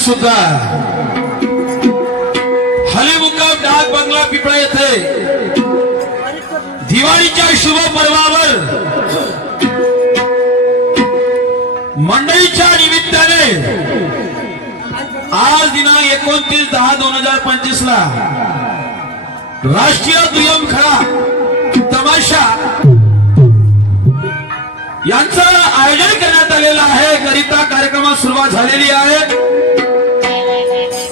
सुद्धा हलीमुकाम डाक बंगला पिपळा येथे दिवाळीच्या शुभ पर्वावर मंडळीच्या निमित्ताने आज दिनांक 29/10/2025 ला राष्ट्रीय दुय्यम खळा तमाशा यांचं आयोजन करण्यात आलेलं आहे। करिता कार्यक्रमास सुरुवात झालेली आहे।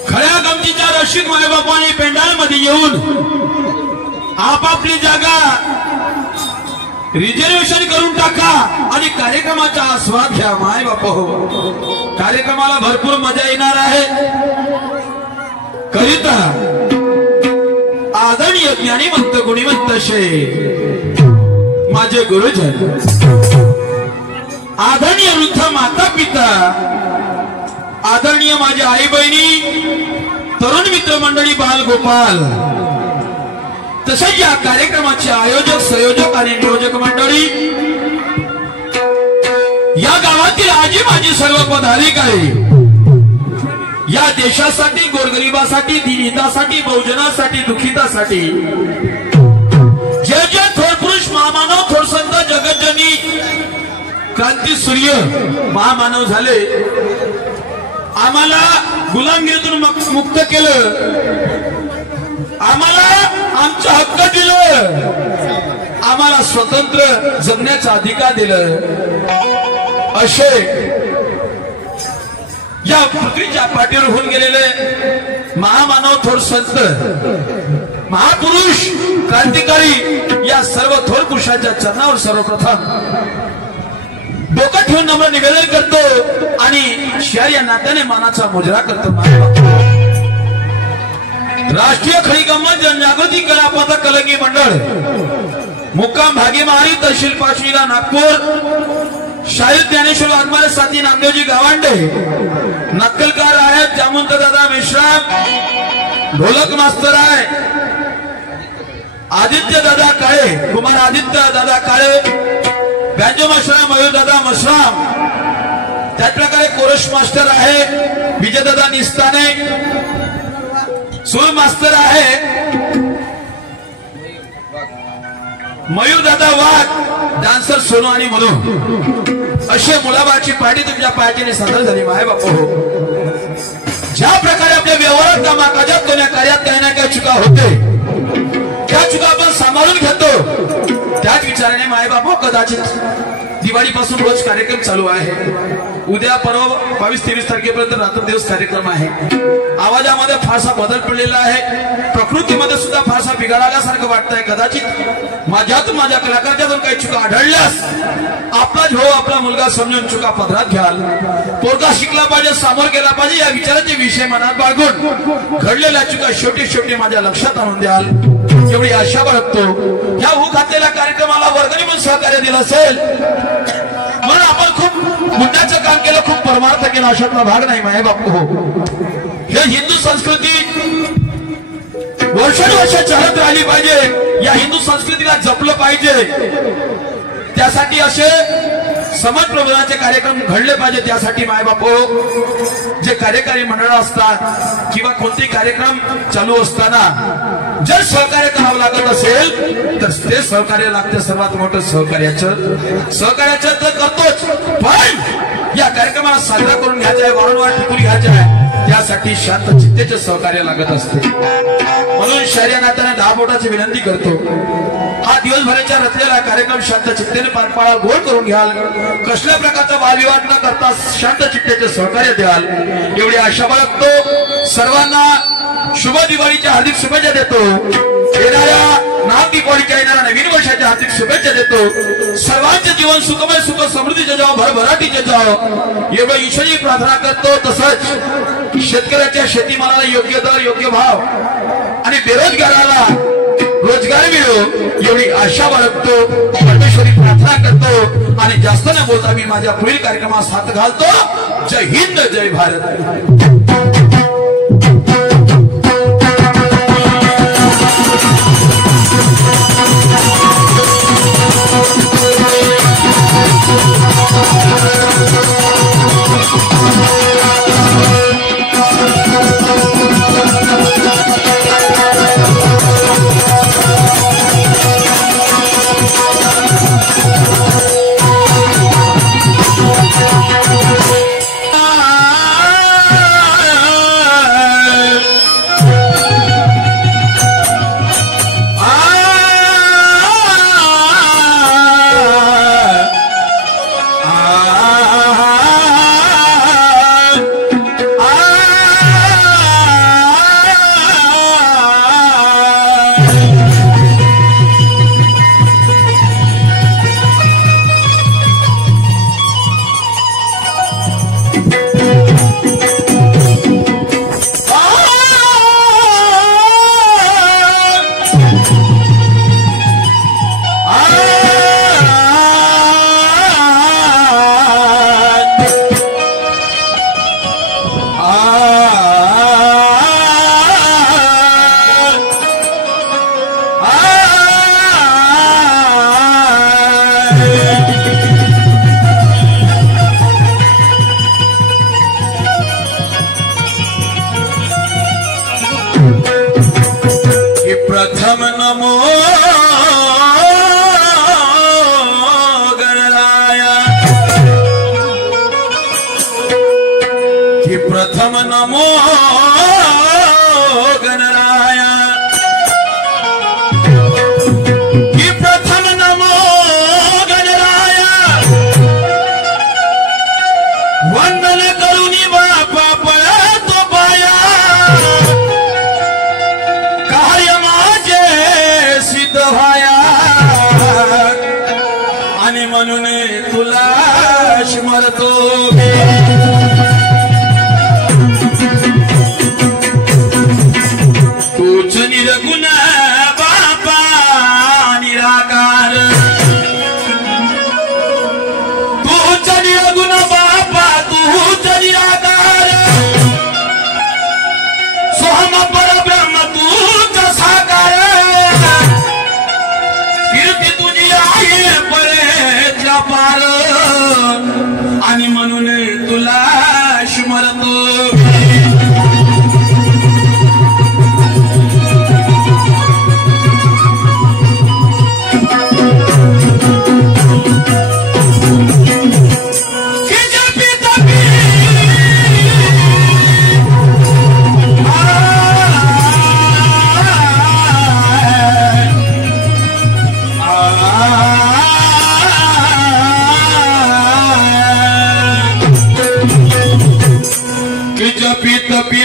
खळ्या गमतीच्या रसिक मायबापांनी पेंडाल मध्ये येऊन आपापली जागा रिझर्वेशन करून टाका आणि कार्यक्रमाचा आस्वाद घ्या। माय बापा हो, कार्यक्रमाला भरपूर मजा येणार आहे। करिता आदरणीय ज्ञानीवंत गुणीवंत शे माझे गुरुजन, आदरणीय वृद्ध माता पिता, आदरणीय माझे आई बहिणी, तरुण मित्र मंडळी, बाल गोपाल, तसेच या कार्यक्रमाचे आयोजक संयोजक आणि नियोजक मंडळी, या गावातील आजी माझी सर्व पदाधिकारी, या देशासाठी, गोरगरिबासाठी, दीनहितासाठी, बहुजनासाठी, दुखितासाठी जे जे थोर पुरुष महामानव, थोर संत, जगज्जनी, क्रांती सूर्य महामानव झाले, आम्हाला गुलामगिरीतून मुक्त केलं, आम्हाला आमचा हक्क दिलं, आम्हाला स्वतंत्र जगण्याचा अधिकार दिलं, असे या पृथ्वीच्या पाठीवर होऊन गेलेले महामानव, थोर संत, महापुरुष, क्रांतिकारी या सर्व थोर पुरुषाच्या चरणावर सर्वप्रथम डोकं ठेवून नम्र निवेदन करतो आणि शहर या नात्याने मानाचा मुजरा करतो। राष्ट्रीय खळी गंमत जनजागृती कला पथक कलंगी मंडळ मुक्काम भागीमारी तहसील पाचवीला नागपूर, शाहीर ज्ञानेश्वर वाघमारे साथी नामदेवजी गावंडे, नक्कलकार आहेत जामवंत दादा मेश्राम, ढोलक मास्तर आहे आदित्य दादा काळे, कुमार आदित्य दादा काळे, बँजो मशराम मयूर दादा मशराम, त्याच प्रकारे कोरस मास्टर आहे विजय दादा निस्ताने, सूर मास्टर आहे मयूर दादा वाघ, डान्सर सोनू आणि मधू, अशी मुलाबाची पार्टी तुमच्या पायाची सादर झाली माय बापू. ज्या प्रकारे आपल्या व्यवहारात कामाकाजात कोण्या कार्यात काही ना काही चुका होते, त्या चुका आपण सांभाळून घेतो. त्याच विचाराने माय बापू कदाचित दिवाळीपासून रोज कार्यक्रम चालू आहे. उद्या परवा 22-23 तारखेपर्यंत रात्र दिवस कार्यक्रम आहे. आवाजामध्ये फारसा बदल पडलेला आहे, प्रकृतीमध्ये सुद्धा फारसा बिघाड आल्यासारखं वाटतंय. कदाचित माझ्यातून माझ्या कलाकारातून काही चुका आढळल्यास आपला भाऊ आपला मुलगा समजून चुका पदरात घ्याल. पोरगा शिकला पाहिजे, सामोर गेला पाहिजे या विचाराचे विषय मनात बाळगून घडलेल्या चुका शेवटी माझ्या लक्षात आणून द्याल एवढी आशा बाळगतो. या हू घातलेल्या कार्यक्रमाला वर्गणी म्हणून सहकार्य दिलं असेल म्हणून आपण खूप पुण्याचं काम केलं, खूप परमार्थ केला, अशातला भाग नाही माय बापू. हे हिंदू संस्कृती वर्षानुवर्ष चालत राहिली पाहिजे, या हिंदू संस्कृतीला जपलं पाहिजे. त्यासाठी असे समाज प्रबोधनाचे कार्यक्रम घडले पाहिजे. त्यासाठी माय बापू जे कार्यकारी मंडळ असतात किंवा कोणतेही कार्यक्रम चालू असताना जर सहकार्य करावं लागत असेल तर ते सहकार्य लागते. सर्वात मोठं सहकार्याचं तर करतोच, पण या कार्यक्रमाला साजरा करून घ्यायचा आहे, वारंवार टिकून घ्यायचा आहे, त्यासाठी शांत चित्तेचे सहकार्य लागत असते. म्हणून शहरी नात्याने 10 बोटाची विनंती करतो, हा दिवसभराच्या रचलेला कार्यक्रम शांत चित्तेने पार पाडा, गोड करून घ्याल, कसल्या प्रकारचा वादविवाद न करता शांत चित्तेचे सहकार्य द्याल एवढी आशा बाळगतो. सर्वांना शुभ दिवाळीच्या हार्दिक शुभेच्छा देतो. येणाऱ्या नाग दिवाळीच्या येणाऱ्या नवीन वर्षाच्या हार्दिक शुभेच्छा देतो. सर्वांचे जीवन सुखमय, सुख समृद्धीचे जावं, भरभराटीचे जावं एवढं ईश्वरी प्रार्थना करतो. तसंच शेतकऱ्याच्या शेतीमालाला योग्य दर, योग्य भाव आणि बेरोजगाराला रोजगार मिळो एवढी आशा बाळगतो, परमेश्वरी प्रार्थना करतो आणि जास्त न बोलता मी माझ्या पुढील कार्यक्रमास हात घालतो. जय हिंद, जय भारत. प्रथम नमो गणराया, प्रथम नमो गणराया, प्रथम नमो गणराया. वंदन करुणी बापा पळतो पाया, सिद्ध व्हाया आणि म्हणून तुला स्मरतो. तूच निर्गुण बापा म्हणून तुला स्मरतो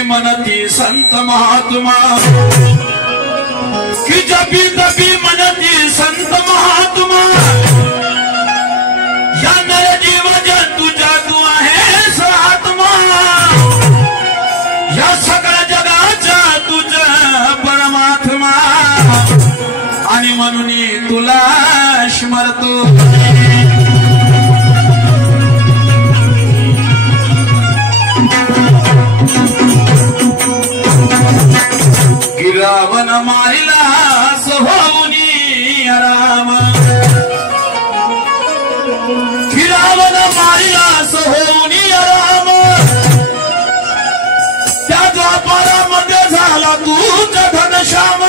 मनती संत महात्मा की जपी तपी मनती संत महात्मा या नर जीव जंतूच्या तू आहेस आत्मा या सगळ्या जगाचा तुझा परमात्मा आणि म्हणून तुला स्मरतो रावण मारिला सोहूनी राम रावण मारिला सोहूनी राम त्या द्वापारामध्ये झाला तूच घनश्याम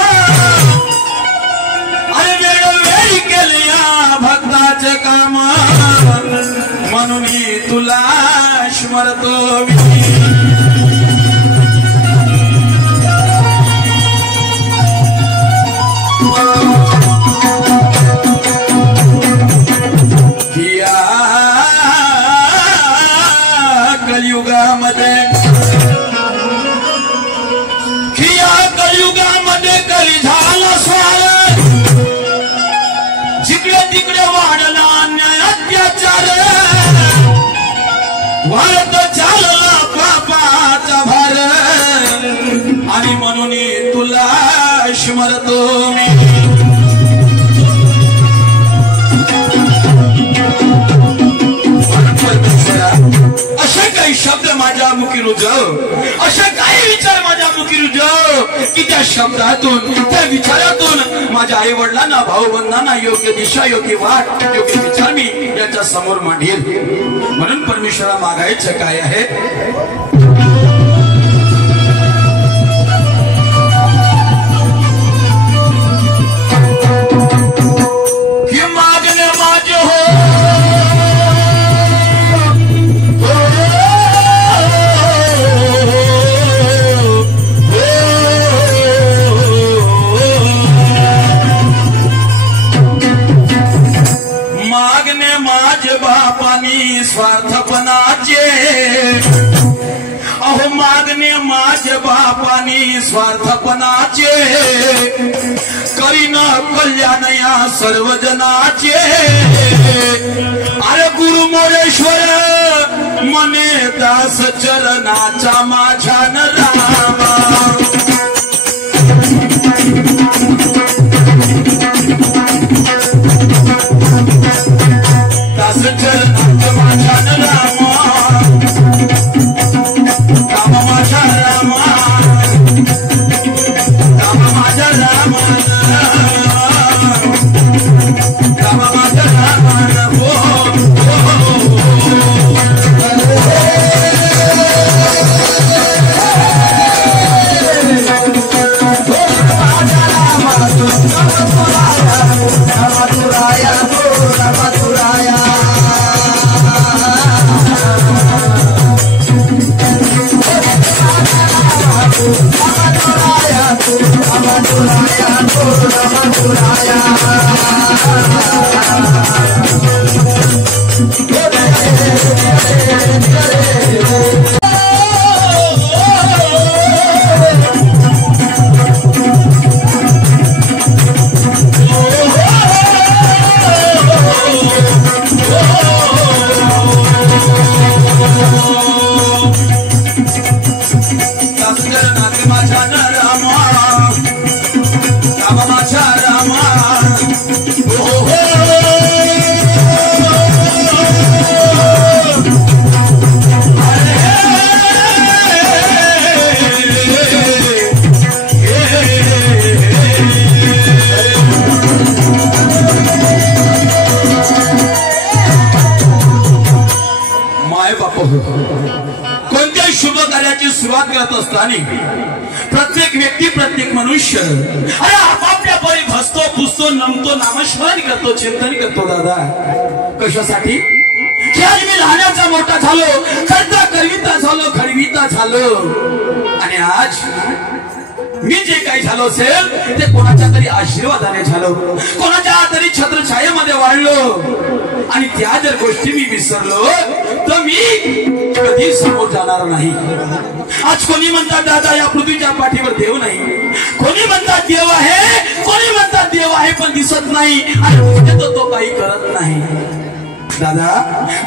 अरे वेळोवेळी केले या भक्ताचे काम म्हणून तुला स्मरतो कलियुगामध्ये कली झाला सार जिकडे तिकडे वाढला अन्याय अत्याचार वाढत चालला पापाचा भार आणि म्हणून तुला स्मरतो मी असे काही शब्द माझ्या मुखी रुजव असे काही विचार माझ्या मुखी रुजव की त्या शब्दातून त्या विचारातून माझ्या आई वडिलांना भाऊ बंधांना योग्य दिशा योग्य वाट योग्य विचार मी यांच्या समोर मांडेल म्हणून परमेश्वरा मागायचं काय आहे की मागणे माझे हो स्वार्थपणाचे अहो मागणे माझे बापानी स्वार्थपणाचे करीन कल्याण या सर्वजनाचे अरे गुरु मोरेश्वर मने दास चरणाचा माझ्या न रामा दास चरणाचा माझ्या न रामा रामा माझ्या रामा रामा माझ्या रामा रामा माझ्या रामा हो Oh प्राणी, प्रत्येक व्यक्ती, प्रत्येक मनुष्य अरे आपापल्या परी भसतो, पुसतो, नमतो, नामस्मरण करतो, चिंतन करतो. दादा कशासाठी? की आज मी लहानाचा मोठा झालो, करता करविता झालो, घडविता झालो, आणि आज मी जे काही झालो असेल ते कोणाच्या तरी आशीर्वादाने झालो, कोणाच्या तरी छत्रछायेमध्ये वाढलो, आणि त्या जर गोष्टी मी विसरलो तर मी कधी समोर जाणार नाही. आज कोणी म्हणतात दादा या पृथ्वीच्या पाठीवर देव नाही, कोणी म्हणतात देव आहे, कोणी म्हणतात देव आहे पण दिसत नाही, आणि तो काही करत नाही. दादा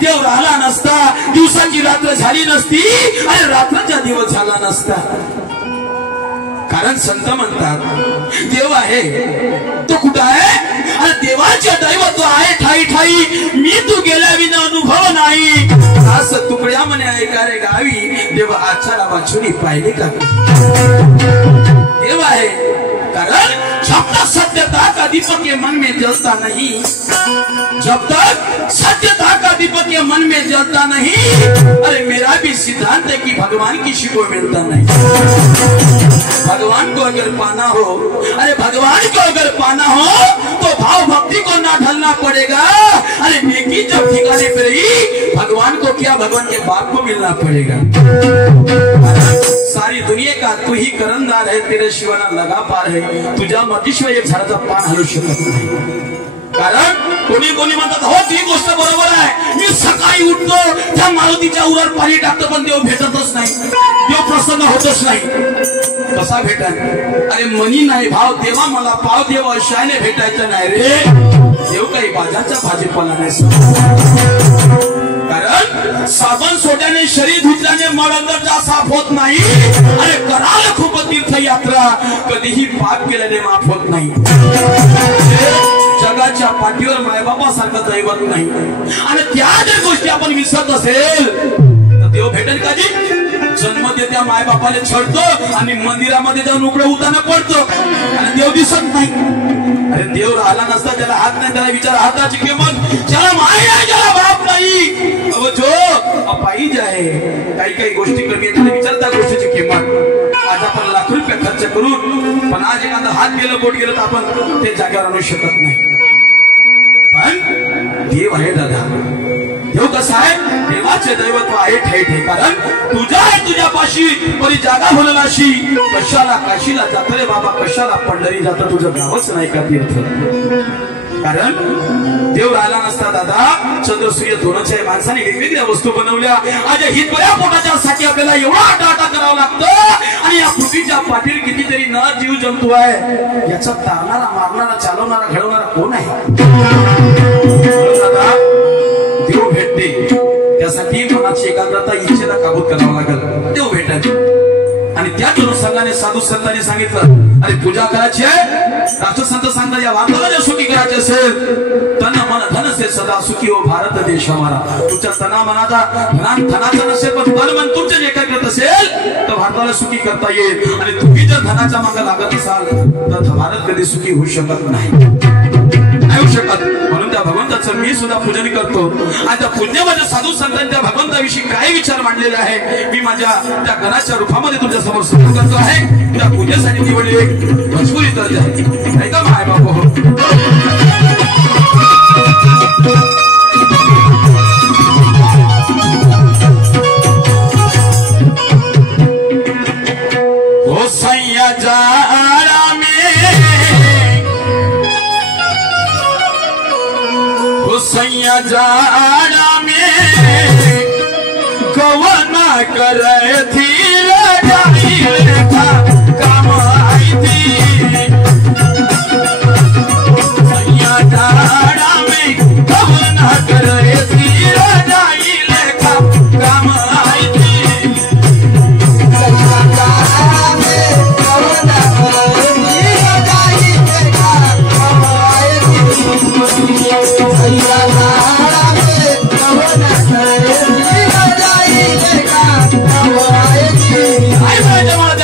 देव राहिला नसता, दिवसाची रात्र झाली नसती, आणि रात्रचा दिवस झाला नसता. कारण संत म्हणतात देव आहे तो कुठं आहे? आणि देवाचे दैवत्व आहे ठाई ठाई, मी तू गेल्या विना अनुभव नाही. असं तुकड्या म्हणे ऐका रे गावी, देव आचारा वाचुनी पाहिले का? देव आहे कारण जब तक सत्यता का दीपक ये मन में जलता नहीं, जब तक सत्यता का दीपक ये मन में जलता नहीं, अरे मेरा भी सिद्धांत है कि भगवान किसी को मिलता नहीं. भगवान को अगर पाना हो, अरे भगवान को अगर पाना हो तो भाव भक्ति को ना ढलना पड़ेगा. अरे नेकी जब ठिकाने पे रही, भगवान को क्या, भगवान के बाप को मिलना पड़ेगा. सारी दुनिया का तू ही करंदार है, तेरे शिवाना लगा पार है, तुझ्या मतीशिवाय एक झाडाचा पान हलू शकत नाही. कारण कोणी कोणी म्हणतात हो ती गोष्ट बरोबर आहे, मी सकाळी उठतो त्या मारुतीच्या उरावर पाणी टाकतो पण देव भेटतच नाही, देव प्रसन्न होतच नाही. कसा भेटल? अरे मनी नाही भाव देवा मला पाव, देव अशाने भेटायचं नाही रे. देव काही बाजारचा भाजीपाला नाही. कारण साबण सोड्याने शरीर धुतल्याने मळ अंदरचा साफ होत नाही. अरे कराल खूप तीर्थयात्रा, कधीही पाप केल्याने माफ होत नाही. जगाच्या पाठीवर मायबापासारखं दैवत नाही, आणि त्या जर गोष्टी आपण विसरत असेल तर देव भेटेल का? जी जन्म देत्या मायबापाला छळतो आणि मंदिरामध्ये जाऊन उघडं उताना पडतो आणि देव दिसत नाही. अरे देव राहिला नसता, ज्याला हात नाही त्याला विचार हाताची किंमत, ज्याला माय आहे ज्याला बाप नाही, जो पाहिजे आहे काही काही गोष्टी कमी त्याला विचार त्या गोष्टीची किंमत. आज आपण लाख रुपये खर्च करून पण आज एखादा हात गेलं बोट गेलं तर आपण ते जागेवर आणू शकत नाही. पण देव आहे दादा. देव कसा आहे? देवाचे दैवत्व आहे ठाई ठाई. कारण तुझ्या आहे तुझ्यापाशी परी जागा भरलाशी, कशाला काशीला जात रे बाबा, कशाला पंढरी जात, तुझं गावच नाही का तीर्थ. कारण देव राहिला नसता दादा, चंद्र सूर्य दोनच आहे, माणसाने वेगवेगळ्या वस्तू बनवल्या. आज हितभऱ्या पोटाच्या साठी आपल्याला एवढा आटाटा करावा लागतं, आणि या पृथ्वीच्या पाठीवर कितीतरी न जीव जंतू आहे, याचा तारणारा, मारणारा, चालवणारा, घडवणारा कोण आहे? दादा देव भेटते त्यासाठी मनाची एकाग्रता, इच्छेला काबूत करावा लागेल, देव भेटेल. आणि त्याच अनुषंगाने साधू संतांनी सांगितलं अरे पूजा करायची आहे. राष्ट्रसंत सांगतात या भारताला जर सुखी करायचे असेल, तन मन धन से सदा सुखी हो भारत देश हमारा. तुमच्या तना मनाचा धनाचा नसेल पण तन मन तुमच्या जे काही करत असेल तर भारताला सुखी करता येईल. आणि तुम्ही जर धनाच्या मागे लागत असाल तर भारत कधी सुखी होऊ शकत नाही, होऊ शकत. म्हणून त्या भगवंताचं मी सुद्धा पूजन करतो. आणि त्या पुण्यामध्ये साधू संतांच्या भगवंताविषयी काय विचार मांडलेले आहे मी माझ्या त्या गणाच्या रूपामध्ये तुमच्या समोर समोर करतो आहे. त्या पूजेसाठी निवडली एक मजबुरी तर आहे का माय बाप हो. हो सैया जाड़ा में, हो सैया जाड़ा में गवना करे थी रजाई लेखा काम आई थी. सैया जाड़ा में गवना करे थी रजाई लेखा काम आई थी. सैया जाड़ा में गवना करे थी रजाई लेखा काम आई थी. सैया जाड़ा में गवना करे थी रजाई लेखा काम आई थी.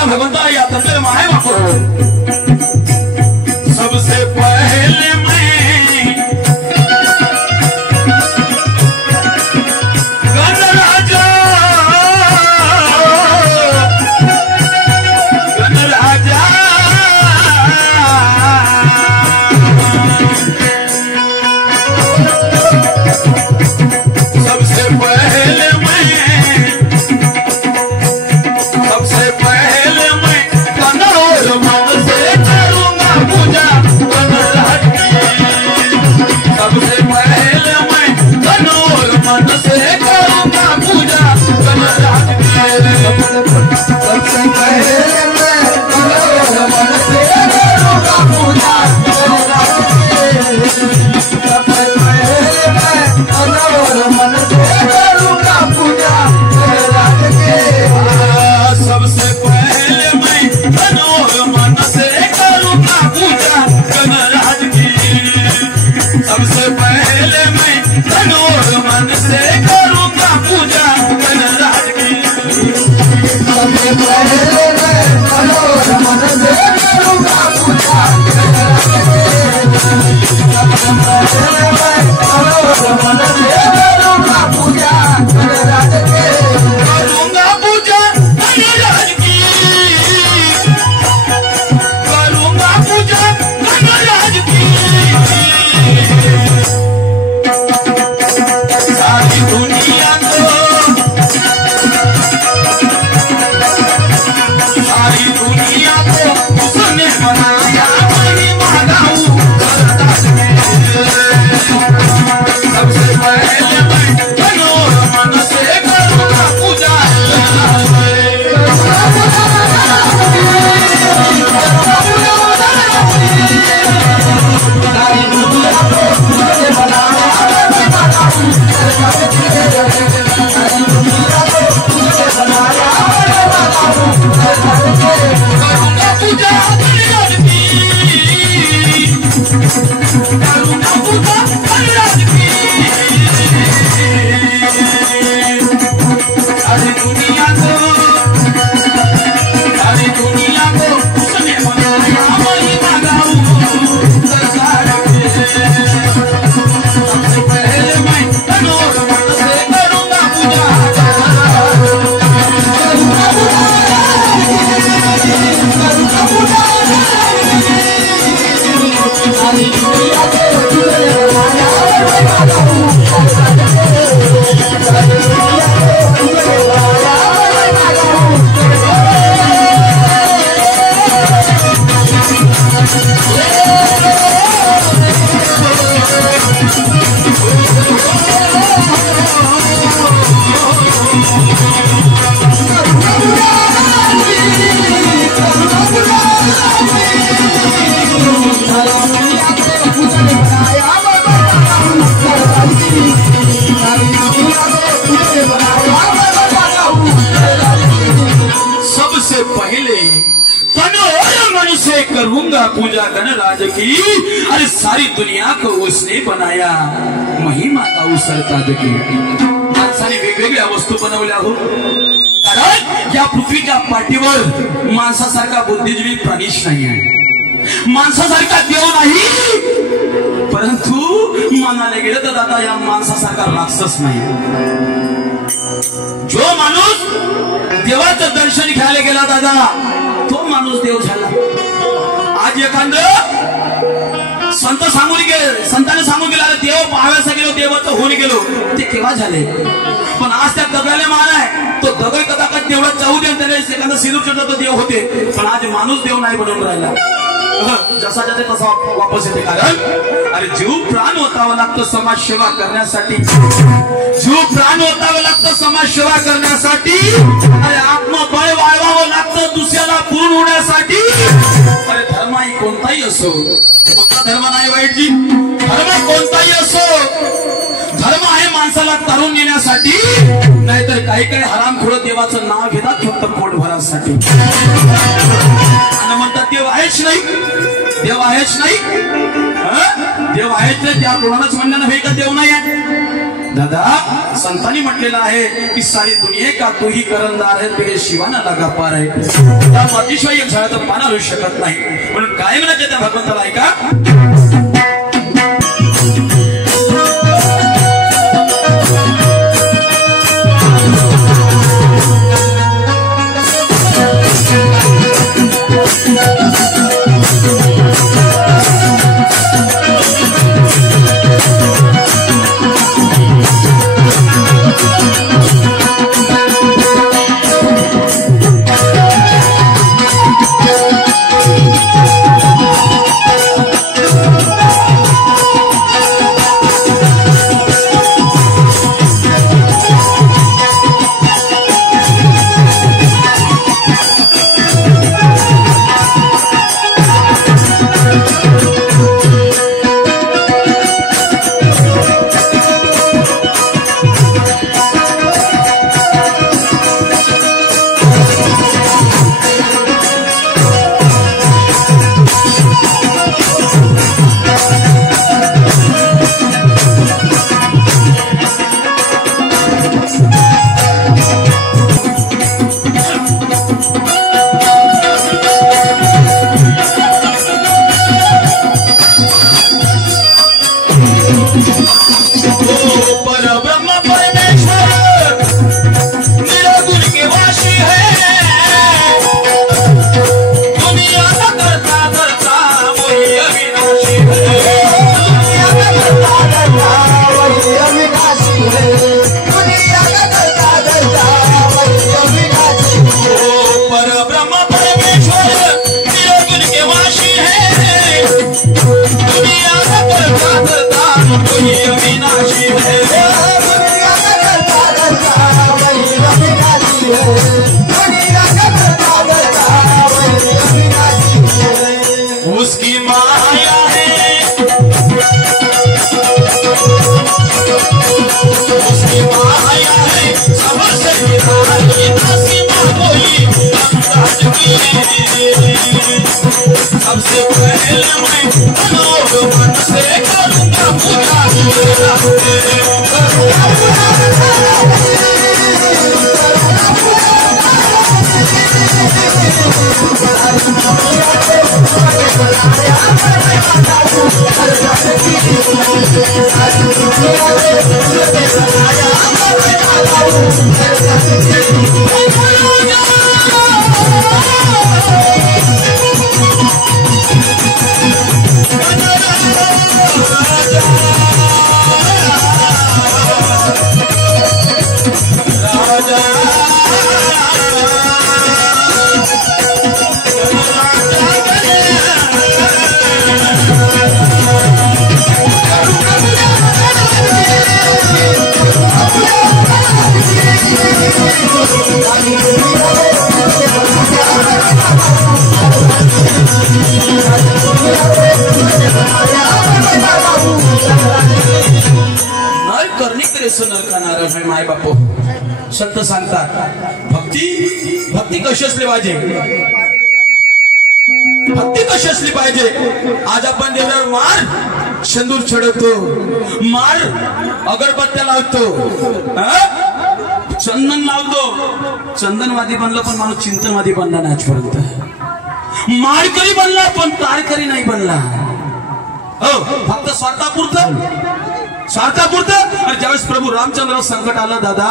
भगवंता या तंत्र माय बाप करूंगा पूजा गणराज की, अरे सारी दुनिया को उसने बनाया महिमा का उसरताज की। माणसाने वेगवेगळ्या वस्तू बनवल्या हो, कारण या पृथ्वीच्या पाठीवर माणसासारखा बुद्धिजीवी प्राणीच नाही आहे, माणसासारखा देव नाही, परंतु म्हणायला गेलं तर दादा या माणसासारखा राक्षस नाही। जो माणूस देवाचं दर्शन घ्यायला गेला दादा तो माणूस देव झाला। आज एखाद संताने सांगून गेला देव पाहाव्यासा गेलो, देवाचं होऊन गेलो, ते केव्हा झाले? पण आज त्या दगडाला मान आहे, तो दगड कदाचित तेवढा चाहू दे त्याने एखादा सिंदूर चढला तो देव होते, पण आज माणूस देव नाही बनवून राहिला। जसा ज्याचे तसा वापस येते, कारण अरे जीव प्राण ओतावं लागतं समाज सेवा करण्यासाठी, जीव प्राण ओतावं लागतं समाज सेवा करण्यासाठी, अरे आत्मबळ वाढवावं लागतं दुसऱ्याला पूर्ण होण्यासाठी। अरे धर्म ही कोणताही असो, फक्त धर्म नाही वाईटजी, धर्म कोणताही असो, धर्म आहे माणसाला तारून नेण्यासाठी, नाहीतर काही काही हरामखोर देवाचं नाव घेतात फक्त पोट भरासाठी, आणि म्हणतात देव आहेच नाही, देव आहेच नाही, देव आहेच नाही, त्या कोणालाच म्हणणं नव्हे का देव नाही आहे। दादा संतांनी म्हटलेलं आहे की सारी दुनिया का तू ही करंदार है, तुझे शिवाना लगा पार आहे, त्या मातीशिवाय एक झाडाचं पान होऊ शकत नाही, म्हणून काय म्हणायचं त्या भगवंताला ऐका, उसकी माया है, उसकी माया है, सबसे निराली नसीबा कोई अंदाज की, सबसे पहले मैं मनोग मन से करूंगा पूजा, नाही करणी करे नरकानार माय बापू संत सांगतात भक्ती कशी असली पाहिजे भक्ती कशी असली पाहिजे। आज आपण देवावर मार शेंदूर चढवतो मार अगरबत्त्या लावतो चंदन लावतो चंदनवादी बनलं पण माणूस चिंतनवादी बनला नाही आजपर्यंत माळकरी बनला पण तारकरी नाही बनला हो फक्त स्वार्थापुरतं आणि ज्यावेळेस प्रभू रामचंद्र संकट आलं दादा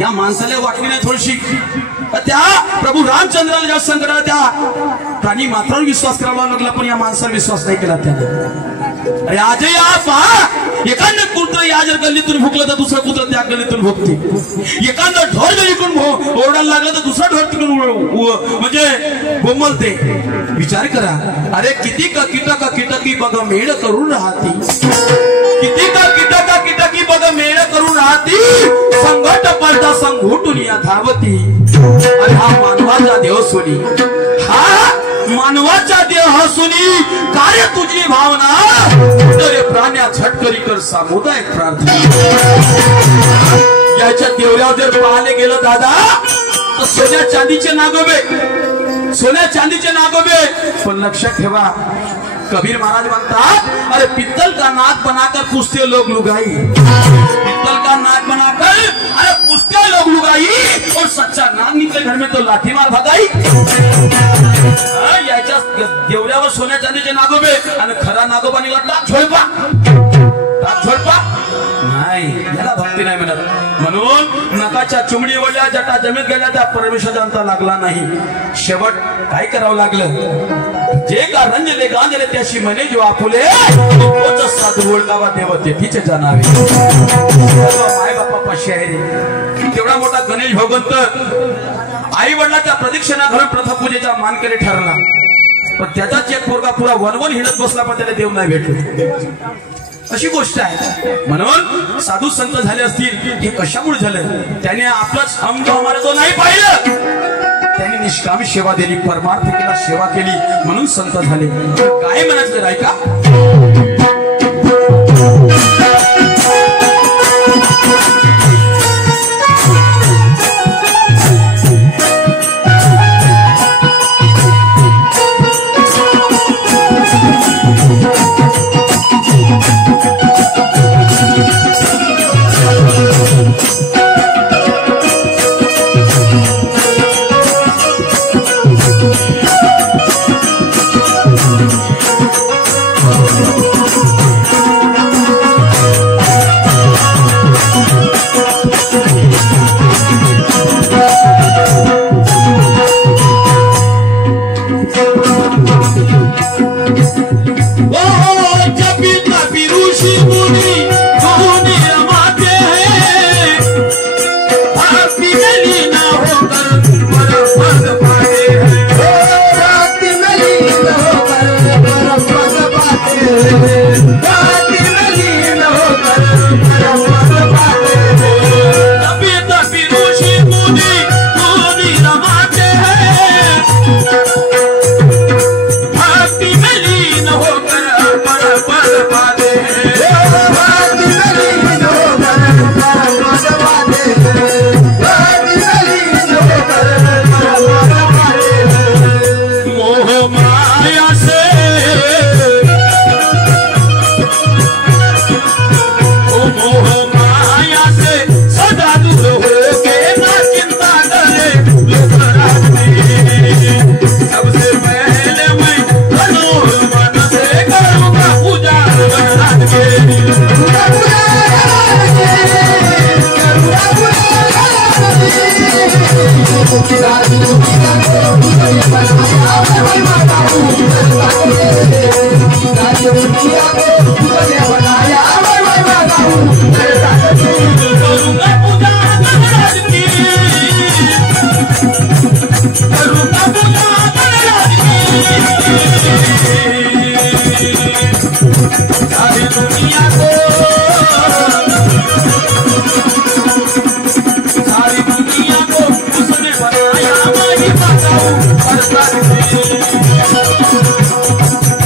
या माणसाला वाटली नाही थोडीशी त्या प्रभू रामचंद्राला ज्या संकट आलं त्या प्राणी मात्रावर विश्वास करावा लागला पण या माणसाला विश्वास नाही केला त्याने। अरे आजही पहा एखादं कुत्र या जर गल्लीतून भुकलं तर दुसरं कुत्र त्या गल्लीतून भुकते एखादं ढोर जर इकडून ओरडायला लागलं तर दुसरा ढोर तिकडून म्हणजे बोंबलते। विचार करा अरे किती का कीटकी बघ मेळ करून राहती किती का कीटकी बघ मेळ करून राहती संघट पडता संघटून या धावती। अरे हा मानवाचा देव सोनी हा मानवाचा देह सुनी कार्य तुझी भावना तर प्राण्या झटकरी कर सामुदायिक प्रार्थना। याच्या देवऱ्यावर जर पाहायला गेलं दादा तर सोन्या चांदीचे नागोबे पण लक्षात ठेवा कबीर महाराज म्हणतात अरे पित्तल का नाक बनाकर पूछते लोग लुगाई पित्तल का नाक बनाकर अरे पूछते लोग लुगाई और सच्चा नाक निकले घर में तो लाठी मार भगाई। याच्या देवऱ्यावर सोन्या चांदीचे नागोबे आणि खरा नागोबा निघाला टाक झोडपा नाही याला भक्ती नाही म्हणत। म्हणून नकाच्या चिमडी वळल्या जटा जमीत गेल्या त्या परमेश्वराचा अंत लागला नाही। शेवट काय करावं लागलं जे का रंजले गांजले त्याशी म्हणे जो आपुले तोच साधू ओळखावा देव तेथीच जाणावे। माय बाप्पा पाशी आहे रे तेवढा मोठा गणेश भगवंत आई वडिलांच्या प्रदक्षिणा घरून प्रथा पूजेचा मानकरी ठरला पण त्याचाच एक पोरगा पुरा वनवन हिंडत बसला पण त्याला देव नाही भेटलो अशी गोष्ट आहे। म्हणून साधू संत झाले असतील हे कशामुळे झालं त्याने आपलाच हम जो हमारा तो नाही पाहिलं त्यांनी निष्कामी सेवा दिली परमार्थ केला सेवा केली म्हणून संत झाले। काय म्हणायचं ऐका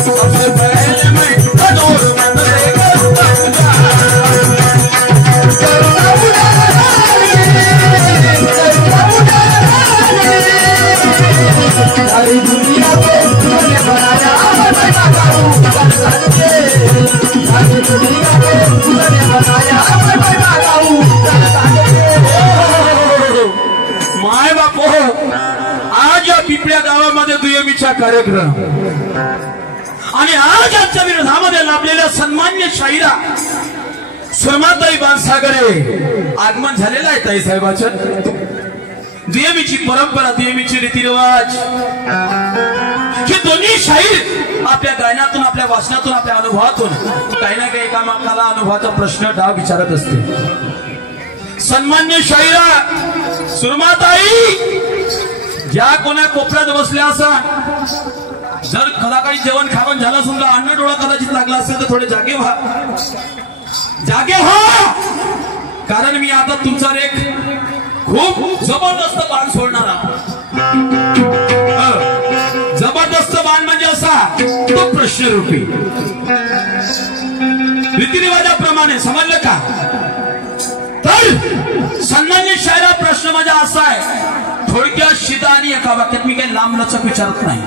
सबसे पहले मैं कार्यक्रम आणि आज आजच्या विरोधामध्ये लाभलेल्या सन्मान्य शाहिरा सुरमाताई बाणसागरे आगमन झालेलं आहे ताई साहेबाचं. दुय्यमीची परंपरा, दुय्यमीची रीतिरिवाज, हे दोन्ही शाहीर आपल्या गायनातून, आपल्या वाचनातून, आपल्या अनुभवातून काही ना काही एकामेकाला अनुभवाचा प्रश्न डाव विचारत असते. सन्मान्य शाहिरा सुरमाताई ज्या कोणा कोपऱ्यात बसल्या असा, जर कदाचित जेवण खावण झालं असून अन्न डोळा कदाचित लागला असेल तर थोडे जागे व्हा, जागे व्हा. कारण मी आता तुमचा एक खूप जबरदस्त बाण सोडणार. जबरदस्त बाण म्हणजे असा तो प्रश्नरूपी, रीतिरिवाजाप्रमाणे, समजलं का? तर सन्मान्य शाहिरा प्रश्न माझा असा आहे, थोडक्यात शिदा आणि एका वाक्यात. मी काही लांब लचक विचारत नाही,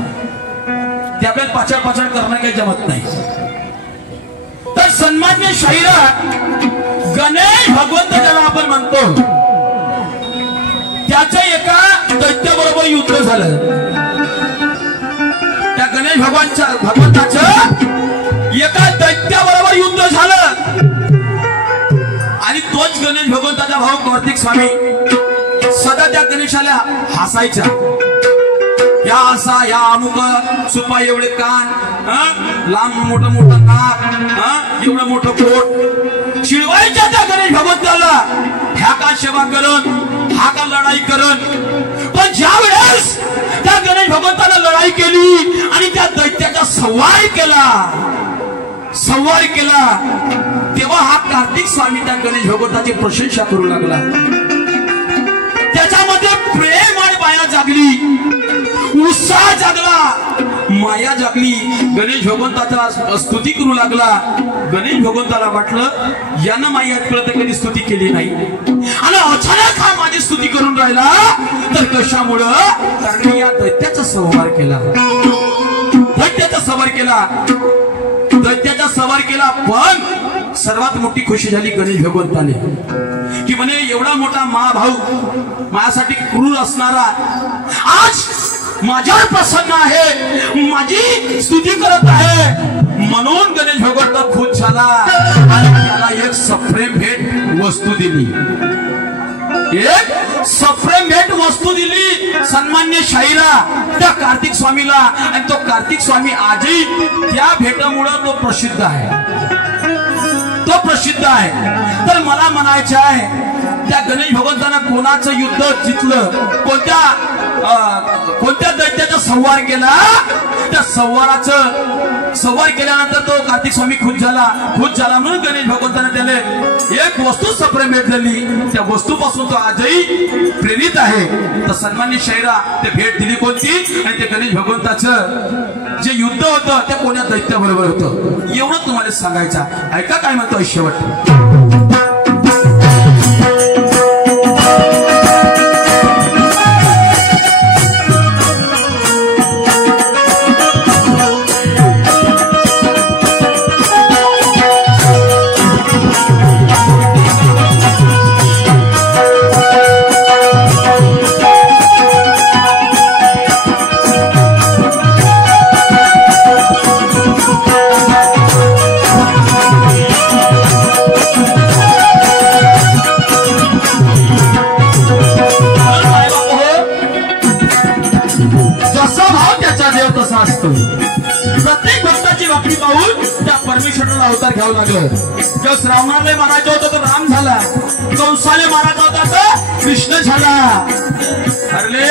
ते आपल्याला पाचाड पाचाड करणं काही जमत नाही. तर सन्मान्य शाहिरा गणेश भगवंत ज्याला आपण म्हणतो, त्याचं एका दैत्याबरोबर युद्ध झालं. त्या गणेश भगवंताचं एका दैत्याबरोबर युद्ध झालं आणि तोच गणेश भगवंताचा भाऊ कार्तिक स्वामी सदा त्या गणेशाला हसायचा. या असा, या अमुक सुपा एवढे कान, लांब मोठं मोठं नाक, एवढं मोठं पोट, चिडवायच्या त्या गणेश भगवंताला. ह्या का सेवा करून, हा का लढाई करून. पण ज्या वेळेस त्या गणेश भगवंताला लढाई केली आणि त्या दैत्याचा संहार केला, तेव्हा हा कार्तिक स्वामी त्या गणेश भगवंताची प्रशंसा करू लागला. त्याच्यामध्ये प्रेम आणि माया जागली, उत्साह जागला, माया जागली. गणेश भगवंताचा स्तुती करू लागला. गणेश भगवंताला वाटलं यानं माई आजपर्यंत कधी स्तुती केली नाही आणि अचानक हा माझी स्तुती करून राहिला, तर कशामुळं? कारण या दैत्याचा संहार केला, दैत्याचा संहार केला. पण सर्वात मोठी खुशी झाली गणेश भगवंताने, की म्हणे एवढा मोठा महाभाऊ, माझ्यासाठी क्रूर असणारा आज माझ्यावर प्रसन्न आहे, माझी स्तुती करत आहे. म्हणून गणेश भगवंत खुश झाला आणि त्याला एक सप्रेम भेट वस्तू दिली. एक सप्रेम भेट वस्तू दिली सन्मान्य शाहिरा त्या कार्तिक स्वामीला. आणि तो कार्तिक स्वामी आजही त्या भेटामुळे तो प्रसिद्ध आहे. तर मला म्हणायचं आहे, त्या गणेश भगवंतानं कोणाचं युद्ध जिंकलं, कोणत्या दैत्याचा संहार केला, त्या संहार केल्यानंतर तो कार्तिक स्वामी खुश झाला म्हणून गणेश भगवंताने त्याला एक वस्तू सप्रेम भेट दिली. त्या वस्तूपासून तो आजही प्रेरित आहे. तर सन्मान्य शाहिरा ते भेट दिली कोणती? आणि ते गणेश भगवंताचं जे युद्ध होतं ते कोण्या दैत्याबरोबर होतं, एवढं तुम्हाला सांगायचं. ऐका काय म्हणतो शेवट. प्रत्येक भक्ताची बातमी पाहून त्या परमेश्वराला अवतार घ्यावं लागलं. जो श्रावणाला मारायचा होता तो राम झाला, कंसाले मारायचा होता तो कृष्ण झाला. अरे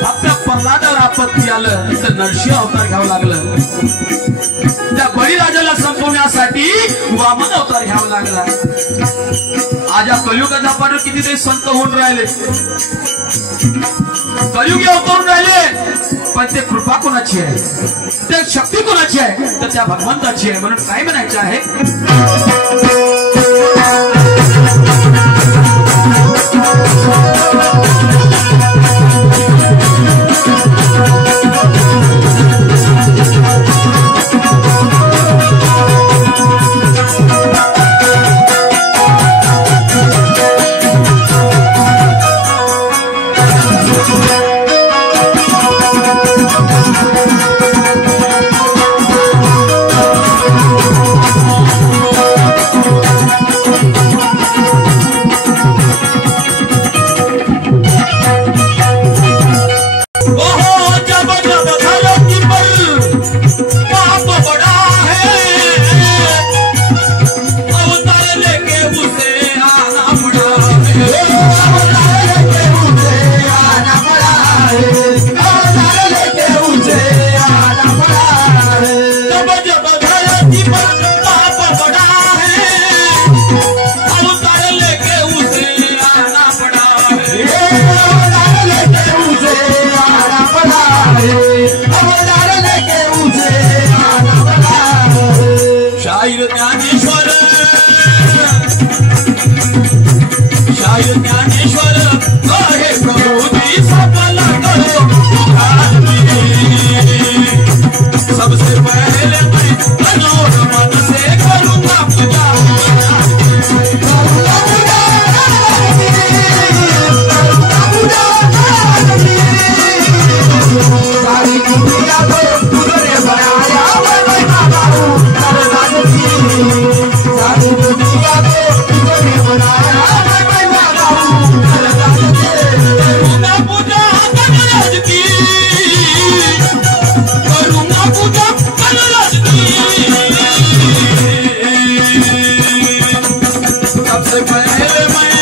फक्त प्रल्हादावर आपत्ती आलं तर नरसिंह अवतार घ्यावं लागलं. त्या बळीराजाला संपवण्यासाठी वामन अवतार घ्यावा लागला. आज या कलियुगाच्या पाठीवर कितीतरी संत होऊन राहिले, कलियुगी अवतरून राहिले, पण ते कृपा कोणाची आहे, ते शक्ती कोणाची आहे? तर त्या भगवंताची आहे. म्हणून काय म्हणायचं आहे, धरती पर पाप बड़ा है, अवतार लेके उसे आना पड़ा है, अवतार लेके उसे आना पड़ा है, अवतार लेके उसे आना पड़ा है। शायर ज्ञानेश्वर, शायर ज्ञानेश्वर कहे प्रभु जी सफल करो उधार में। सबसे पहले मैं मनोर मन से करूंगा पूजा, सारी दुनिया को तुझने बनाया, मैं महिमा गाऊं करदान की। सारी दुनिया को तुझने बनाया, मैं महिमा गाऊं करदान की। करूंगा पूजा कनराज की, करूंगा पूजा कनराज की। सबसे पहले मैं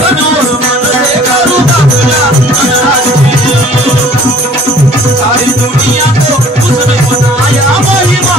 मनोर मन से करूंगा पूजा कनराज की। सारी दुनिया को उसने बनाया, महिमा